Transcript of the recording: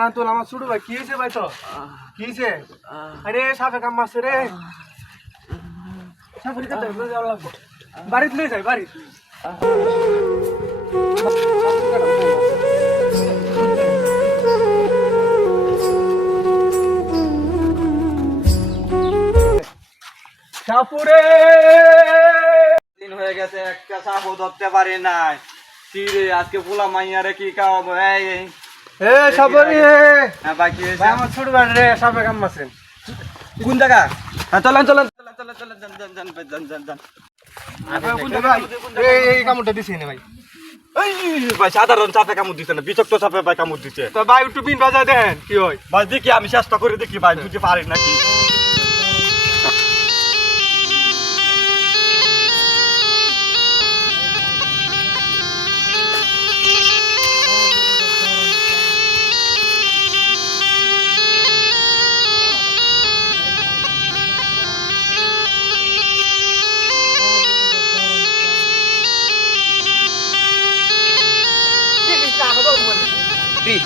আনাতুল আমার ছোট ভাই কি হয়েছে ভাই? তো কি হয়েছে? আরে সাপে কাম মারছে রে। সাপের কাছে যাওয়া লাগবে, বাড়িতে লয়ে যাই বাড়ি। সাপুরে দিন হয়ে গেছে একটা সাপও ধরতে পারি নাই। কি রে আজকে পোলা মাইয়ারে কি খাওয়াবো? এ সাপুরে হ্যাঁ ভাই কি হয়েছে? ভাই আমার ছোট ভাই রে সাপে কাম মারছে। কোন জায়গা? হ্যাঁ চলেন চলেন চলেন চলেন চলেন যান যান যান ভাই, যান যান যান। এই কামড়টা দিছি না ভাই। এই ভাই সাধারণ সাপে কামড় দিচ্ছে না, বিষাক্ত সাপে ভাই কামড় দিচ্ছে। তো ভাই একটু পিন বাজায় দেখেন কি হয়। ভাই দেখি আমি চেষ্টা করে দেখি ভাই, বুঝতে পারি নাকি। কি